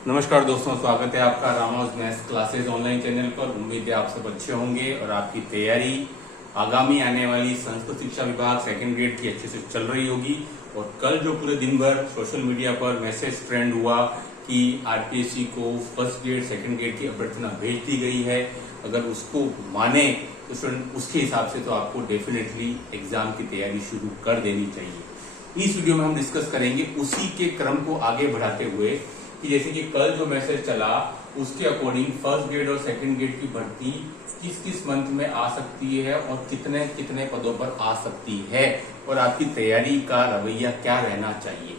नमस्कार दोस्तों, स्वागत है आपका रामाउस मैथ्स क्लासेस ऑनलाइन चैनल पर। उम्मीद है आप सब अच्छे होंगे और आपकी तैयारी आगामी आने वाली संस्कृत शिक्षा विभाग सेकंड ग्रेड की अच्छे से चल रही होगी। और कल जो पूरे दिन भर सोशल मीडिया पर मैसेज ट्रेंड हुआ कि आरपीएससी को फर्स्ट ग्रेड सेकंड ग्रेड की अभ्यर्थना भेज दी गई है, अगर उसको माने तो स्टूडेंट उसके हिसाब से तो आपको डेफिनेटली एग्जाम की तैयारी शुरू कर देनी चाहिए। इस वीडियो में हम डिस्कस करेंगे उसी के क्रम को आगे बढ़ाते हुए कि जैसे कि कल जो मैसेज चला उसके अकॉर्डिंग फर्स्ट ग्रेड और सेकंड ग्रेड की भर्ती किस किस मंथ में आ सकती है और कितने कितने पदों पर आ सकती है और आपकी तैयारी का रवैया क्या रहना चाहिए।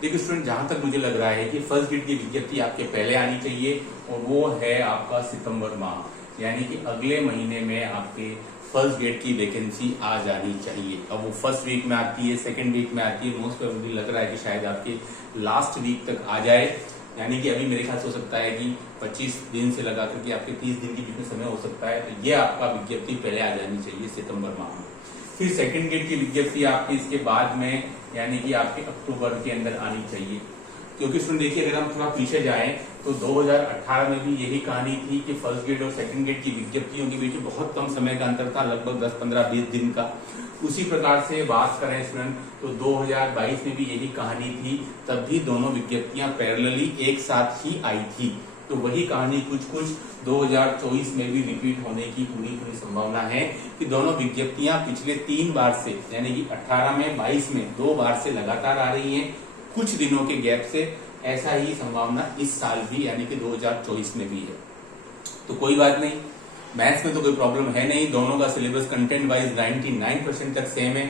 देखिए स्टूडेंट, जहां तक मुझे लग रहा है कि फर्स्ट ग्रेड की विज्ञप्ति आपके पहले आनी चाहिए और वो है आपका सितंबर माह, यानी कि अगले महीने में आपके फर्स्ट ग्रेड की वैकेंसी आ जानी चाहिए। अब वो फर्स्ट वीक में आती है, सेकंड वीक में आती है, मोस्ट प्रोबेबली लग रहा है कि शायद आपके लास्ट वीक तक आ जाए, यानी कि अभी मेरे ख्याल से हो सकता है कि 25 दिन से लगा करके आपके 30 दिन के बीच में समय हो सकता है। तो ये आपका विज्ञप्ति पहले आ जानी चाहिए सितंबर माह में। फिर सेकंड ग्रेड की विज्ञप्ति आपकी इसके बाद में यानी कि आपके अक्टूबर के अंदर आनी चाहिए। क्योंकि सुन देखिए, अगर हम थोड़ा पीछे जाएं तो 2018 में भी यही कहानी थी कि फर्स्ट ग्रेड और सेकंड ग्रेड की विज्ञप्तियों के बीच में बहुत कम समय का अंतर था, लगभग 10, 15, 20 दिन का। उसी प्रकार से बात करें स्टूडेंट तो 2022 में भी यही कहानी थी, तब भी दोनों विज्ञप्तियां पैरेलली एक साथ ही आई थी। तो वही कहानी कुछ 2024 में भी रिपीट होने की पूरी संभावना है कि दोनों विज्ञप्तियां पिछले 3 बार से यानी कि 18 में, 22 में 2 बार से लगातार आ रही हैं, कुछ दिनों के गैप से। ऐसा ही संभावना इस साल भी यानी कि 2024 में भी है। तो कोई बात नहीं, मैथ्स में तो कोई प्रॉब्लम है नहीं, दोनों का सिलेबस कंटेंट वाइज 99% तक सेम है,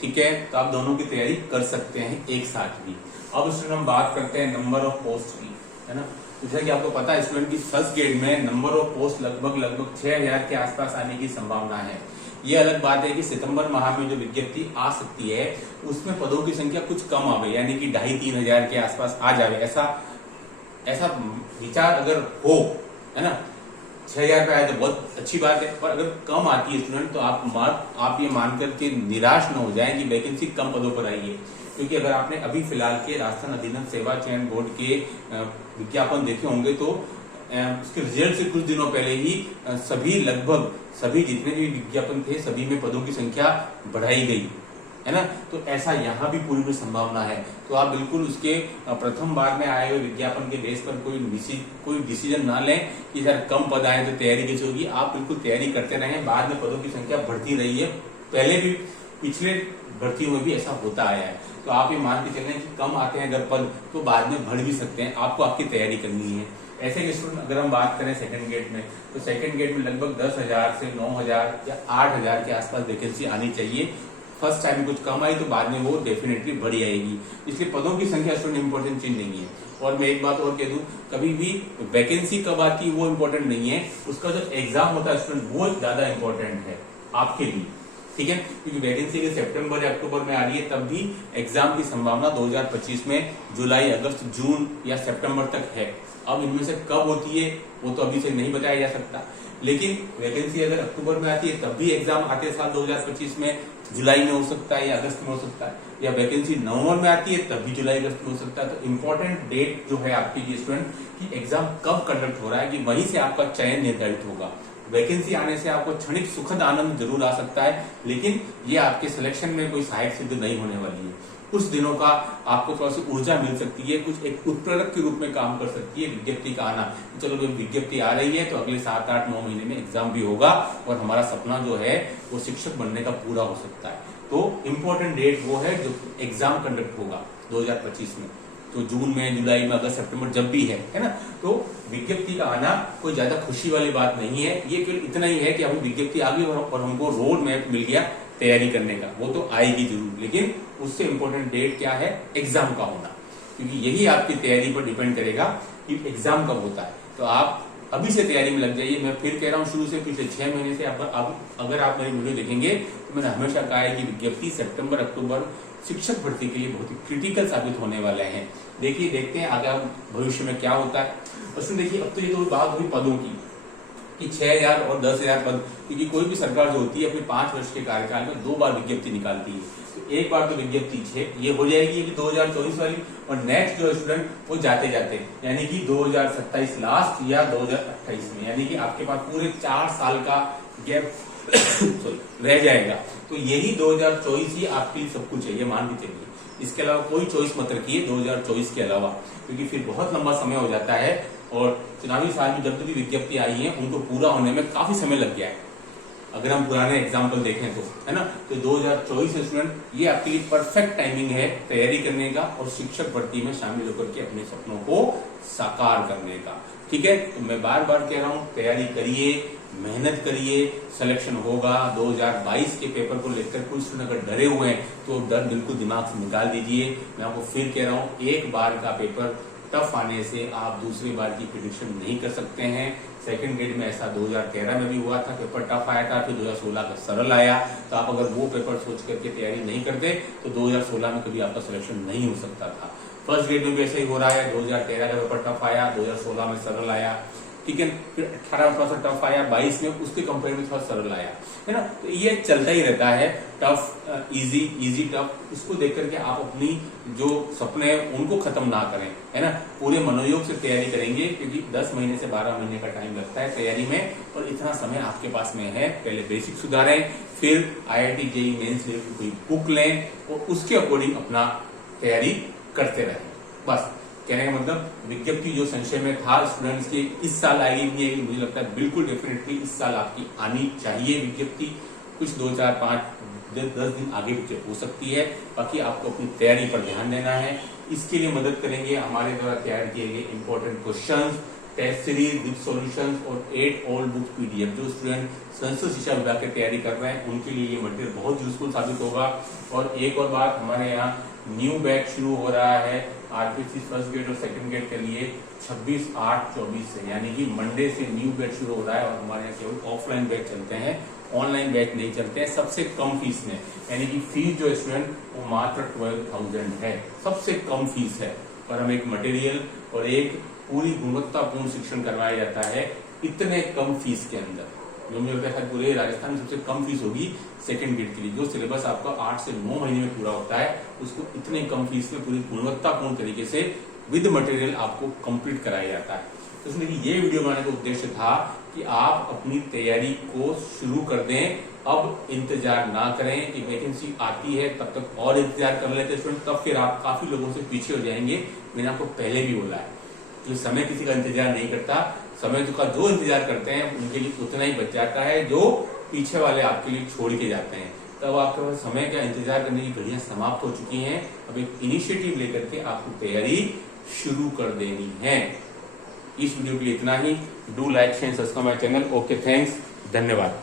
ठीक है। तो आप दोनों की तैयारी कर सकते हैं एक साथ भी। अब स्टूडेंट हम बात करते हैं नंबर ऑफ पोस्ट की, है ना। जैसा कि आपको पता है स्टूडेंट की फर्स्ट ग्रेड में नंबर ऑफ पोस्ट लगभग 6000 के आसपास आने की संभावना है। ये अलग बात है कि सितंबर माह में जो विज्ञप्ति आ सकती है उसमें पदों की संख्या कुछ कम आवे, यानी कि 2500-3000 हजार के आसपास आ जावे, ऐसा विचार अगर हो, है ना। 6000 पे आए तो बहुत अच्छी बात है, पर अगर कम आती है स्टूडेंट तो आप ये मानकर के निराश न हो जाएं कि वैकेंसी कम पदों पर आई है। क्योंकि अगर आपने अभी फिलहाल के राजस्थान अधिनियम सेवा चयन बोर्ड के विज्ञापन देखे होंगे तो उसके रिजल्ट से कुछ दिनों पहले ही लगभग सभी जितने भी विज्ञापन थे सभी में पदों की संख्या बढ़ाई गई, है ना। तो ऐसा यहाँ भी पूरी संभावना है। तो आप बिल्कुल उसके प्रथम बार में आए हुए विज्ञापन के बेस पर कोई डिसीजन ना लें कि सर कम पद आए तो तैयारी कैसे होगी। आप बिल्कुल तैयारी करते रहें, बाद में पदों की संख्या बढ़ती रही है, पहले भी पिछले भर्तियों में भी ऐसा होता आया है। तो आप ये मान के चलें कि कम आते हैं अगर पद तो बाद में बढ़ भी सकते हैं, आपको आपकी तैयारी करनी है। ऐसे के स्टूडेंट अगर हम बात करें सेकंड ग्रेड में तो सेकंड ग्रेड में लगभग 10,000 से 9,000 या 8,000 के आसपास वैकेंसी आनी चाहिए। फर्स्ट टाइम कुछ कम आई तो बाद में वो डेफिनेटली बढ़ी आएगी, इसलिए पदों की संख्या स्टूडेंट इंपॉर्टेंट चीज नहीं है। और मैं एक बात और कह दूं, कभी भी वैकेंसी कब आती है वो इंपॉर्टेंट नहीं है, उसका जो एग्जाम होता है स्टूडेंट वो ज्यादा इंपॉर्टेंट है आपके लिए, ठीक है। क्योंकि वैकेंसी अगर सितंबर या अक्टूबर में आ रही है तब भी एग्जाम की संभावना 2025 में जुलाई, अगस्त, जून या सितंबर तक है। अब इनमें से कब होती है वो तो अभी से नहीं बताया जा सकता, लेकिन वैकेंसी अगर अक्टूबर में आती है तब भी एग्जाम आते साल 2025 में जुलाई में हो सकता है या अगस्त में हो सकता है, या वैकेंसी नवंबर में आती है तब भी जुलाई अगस्त में हो सकता है। तो इंपॉर्टेंट डेट जो है आपकी ये स्टूडेंट की एग्जाम कब कंडक्ट हो रहा है कि वहीं से आपका चयन निर्धारित होगा। वैकेंसी आने से आपको क्षणिक सुखद आनंद जरूर आ सकता है, लेकिन ये आपके सिलेक्शन में कोई सहायक सिद्ध नहीं होने वाली है। कुछ दिनों का आपको थोड़ा सी ऊर्जा मिल सकती है, कुछ एक उत्प्रेरक के रूप में काम कर सकती है विज्ञप्ति का आना। चलो जब विज्ञप्ति आ रही है तो अगले 7, 8, 9 महीने में एग्जाम भी होगा और हमारा सपना जो है वो शिक्षक बनने का पूरा हो सकता है। तो इम्पोर्टेंट डेट वो है जो एग्जाम कंडक्ट होगा 2025 में, तो जून में, जुलाई में, अगस्त, सितंबर जब भी है ना। तो विज्ञप्ति का आना कोई ज्यादा खुशी वाली बात नहीं है, ये केवल इतना ही है कि हमें विज्ञप्ति आ गई और हमको रोड मैप मिल गया तैयारी करने का, वो तो आएगी जरूर, लेकिन उससे इंपॉर्टेंट डेट क्या है, एग्जाम का होना, क्योंकि यही आपकी तैयारी पर डिपेंड करेगा कि एग्जाम कब होता है। तो आप अभी से तैयारी में लग जाइए। मैं फिर कह रहा हूँ शुरू से, पिछले 6 महीने से अगर आप मेरी वीडियो देखेंगे तो मैंने हमेशा कहा है कि विज्ञप्ति सितंबर, अक्टूबर शिक्षक भर्ती के लिए बहुत ही क्रिटिकल साबित होने वाले हैं। देखते हैं आगे भविष्य में क्या होता है। उसमें देखिए, अब तो ये तो बात हुई पदों की, कि 6,000 और 10,000 पद, क्योंकि कोई भी सरकार जो होती है अपने 5 वर्ष के कार्यकाल में 2 बार विज्ञप्ति निकालती है। तो एक बार तो विज्ञप्ति ये हो जाएगी कि 2024 वाली, और नेक्स्ट जो स्टूडेंट वो जाते जाते यानी कि 2027 लास्ट या 2028 में, यानी कि आपके पास पूरे 4 साल का गैप रह जाएगा। तो यही 2024 ही आपके लिए सब कुछ है, ये मान के चलिए। इसके अलावा कोई चॉइस मत रखिए 2024 के अलावा, क्योंकि फिर बहुत लंबा समय हो जाता है और चुनावी साल में जब भी विज्ञप्ति आई है उनको पूरा होने में काफी समय लग गया है, अगर हम पुराने एग्जाम्पल देखें तो, है ना। तो 2024 स्टूडेंट ये आपके लिए परफेक्ट टाइमिंग है तैयारी करने का और शिक्षक भर्ती में शामिल होकर के अपने सपनों को साकार करने का। ठीक है, तो मैं बार बार कह रहा हूँ, तैयारी करिए, मेहनत करिए, सिलेक्शन होगा। 2022 के पेपर को लेकर कुछ स्टूडेंट अगर डरे हुए हैं तो डर बिल्कुल दिमाग से निकाल दीजिए। मैं आपको फिर कह रहा हूँ, एक बार का पेपर टफ आने से आप दूसरी बार की प्रिडिक्शन नहीं कर सकते हैं। सेकंड ग्रेड में ऐसा 2013 में भी हुआ था, पेपर टफ आया था, फिर 2016 का सरल आया। तो आप अगर वो पेपर सोच करके तैयारी नहीं करते तो 2016 में कभी आपका सिलेक्शन नहीं हो सकता था। फर्स्ट ग्रेड में भी ऐसा ही हो रहा है, 2013 का पेपर टफ आया, 2016 में सरल आया, ठीक है, फिर 18 में थोड़ा सा टफ आया, 22 में उसके कंपेयर में थोड़ा सरल आया, है ना। तो ये चलता ही रहता है, टफ इजी, इजी टफ। इसको देख करके आप अपनी जो सपने हैं उनको खत्म ना करें, है ना। पूरे मनोयोग से तैयारी करेंगे, क्योंकि 10 महीने से 12 महीने का टाइम लगता है तैयारी में, और इतना समय आपके पास में है। पहले बेसिक सुधारें, फिर IIT JEE मेंस लेवल की कोई बुक लें और उसके अकॉर्डिंग अपना तैयारी करते रहें। बस कहने का मतलब, विज्ञप्ति जो संशय में था स्टूडेंट्स के, इस साल आएगी नहीं आएगी, मुझे लगता है बिल्कुल डेफिनेटली इस साल आपकी आनी चाहिए विज्ञप्ति। कुछ 2, 4, 5, 10 दिन आगे पीछे हो सकती है, बाकी आपको अपनी तैयारी पर ध्यान देना है। इसके लिए मदद करेंगे हमारे द्वारा तैयार किए गए important questions, test series with solutions और 8 ऑल बुक PDF। जो स्टूडेंट संस्कृत शिक्षा विभाग की तैयारी कर रहे हैं उनके लिए ये मटेरियल बहुत यूजफुल साबित होगा। और एक और बात, हमारे यहाँ न्यू बैच शुरू हो रहा है RPC फर्स्ट ग्रेड और सेकंड ग्रेड के लिए 26/8/24 से, यानी कि मंडे से न्यू बैच शुरू हो रहा है। और हमारे यहाँ केवल ऑफलाइन बैच चलते हैं, ऑनलाइन बैच नहीं चलते हैं, सबसे कम फीस में, यानी कि फीस जो स्टूडेंट वो मात्र 12,000 है, सबसे कम फीस है। और हम एक मटेरियल और एक पूरी गुणवत्तापूर्ण शिक्षण करवाया जाता है इतने कम फीस के अंदर। जो मुझे लगता है पूरे राजस्थान में सबसे कम फीस होगी सेकंड ग्रेड के लिए। जो सिलेबस आपका 8 से 9 महीने में पूरा होता है, उसको इतने कम फीस में पूरी गुणवत्तापूर्ण तरीके से विद मटेरियल आपको कंप्लीट कराया जाता है। तो इसलिए ये वीडियो बनाने का उद्देश्य था कि आप अपनी तैयारी को शुरू कर दें। अब इंतजार ना करें कि वैकेंसी आती है तब तक और इंतजार कर लेते स्टूडेंट, तब फिर आप काफी लोगों से पीछे हो जाएंगे। मैंने आपको पहले भी बोला है, जो समय किसी का इंतजार नहीं करता, समय का जो इंतजार करते हैं उनके लिए उतना ही बच जाता है जो पीछे वाले आपके लिए छोड़ के जाते हैं। तब आपके पास समय का इंतजार करने की घड़ियां समाप्त हो चुकी हैं। अब एक इनिशिएटिव लेकर के आपको तैयारी शुरू कर देनी है। इस वीडियो के लिए इतना ही। Do like share subscribe my channel. Okay, thanks, धन्यवाद।